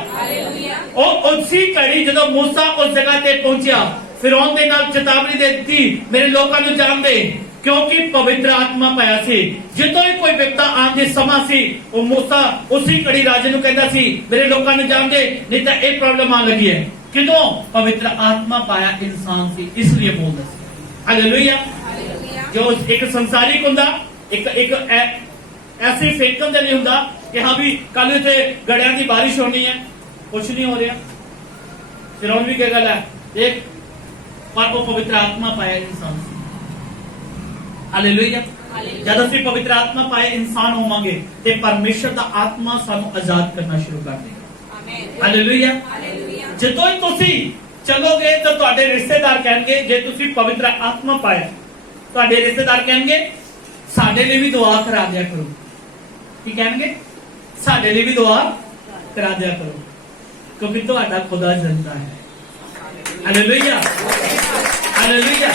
ਉਹ ਉਸੇ ਘੜੀ ਜਦੋਂ ਮੂਸਾ ਉਸ ਜਗ੍ਹਾ ਤੇ ਪਹੁੰਚਿਆ, ਫਿਰੌਨ ਦੇ ਨਾਲ ਚੇਤਾਵਨੀ ਦੇ ਦਿੱਤੀ ਮੇਰੇ ਲੋਕਾਂ ਨੂੰ ਜਾਣ ਦੇ, ਕਿਉਂਕਿ ਪਵਿੱਤਰ ਆਤਮਾ ਪਾਇਆ ਸੀ। ਜਦੋਂ ਹੀ ਕੋਈ ਵਿਪਤਾ ਆਉਣ ਦੇ ਸਮਾਂ ਸੀ, ਉਹ ਮੂਸਾ ਉਸੇ ਘੜੀ ਰਾਜੇ ਨੂੰ ਕਹਿੰਦਾ ਸੀ ਮੇਰੇ ਲੋਕਾਂ ਨੂੰ ਜਾਣ ਦੇ, ਨਹੀਂ ਤਾਂ ਇਹ ਪ੍ਰੋਬਲਮ ਆਉਣ ਲੱਗੀ ਹੈ। ਕਿਦੋਂ? ਪਵਿੱਤਰ ਆਤਮਾ ਪਾਇਆ ਇਨਸਾਨ ਸੀ, ਇਸ ਲਈ ਬੋਲਦਾ ਸੀ। ਹਾਲੇਲੂਇਆ। ਜੋ ਇੱਕ ਸੰਸਾਰਿਕ ਹੁੰਦਾ, ਇੱਕ ਐਸੀ ਫੇਕਣ ਦੇ ਨਹੀਂ ਹੁੰਦਾ ਕਿ ਹਾਂ ਵੀ ਕੱਲ ਇੱਥੇ ਗੜਿਆਂ ਦੀ ਬਾਰਿਸ਼ ਹੋਣੀ ਹੈ, ਕੁਛ ਨਹੀਂ ਹੋ ਰਿਹਾ। ਫਿਰੌਨ ਵੀ ਕੀ ਗੱਲ ਹੈ ਦੇਖ, ਪਰ ਉਹ ਪਵਿੱਤਰ ਆਤਮਾ ਪਾਇਆ ਇਨਸਾਨ ਸੀ। ਹਾਲੇਲੂਇਆ। ਜਦ ਅਸੀਂ ਪਵਿੱਤਰ ਆਤਮਾ ਪਾਏ ਇਨਸਾਨ ਹੋਵਾਂਗੇ ਤੇ ਪਰਮੇਸ਼ਰ ਦਾ ਆਤਮਾ ਸਾਨੂੰ ਆਜ਼ਾਦ ਕਰਨਾ ਸ਼ੁਰੂ ਕਰ ਦੇਗਾ। ਹਾਲੇਲੂਇਆ। ਜਦੋਂ ਹੀ ਤੁਸੀਂ ਚਲੋਗੇ ਤਾਂ ਤੁਹਾਡੇ ਰਿਸ਼ਤੇਦਾਰ ਕਹਿਣਗੇ, ਜੇ ਤੁਸੀਂ ਪਵਿੱਤਰ ਆਤਮਾ ਪਾਇਆ, ਤੁਹਾਡੇ ਰਿਸ਼ਤੇਦਾਰ ਕਹਿਣਗੇ ਸਾਡੇ ਲਈ ਵੀ ਦੁਆ ਕਰਾ ਦਿਆ ਕਰੋ। ਕੀ ਕਹਿਣਗੇ? ਸਾਡੇ ਲਈ ਵੀ ਦੁਆ ਕਰਾ ਦਿਆ ਕਰੋ, ਕਿਉਂਕਿ ਤੁਹਾਡਾ ਖੁਦਾ ਜਿੰਦਾ ਹੈ। ਹਾਲੇਲੂਇਆ। ਹਾਲੇਲੂਇਆ।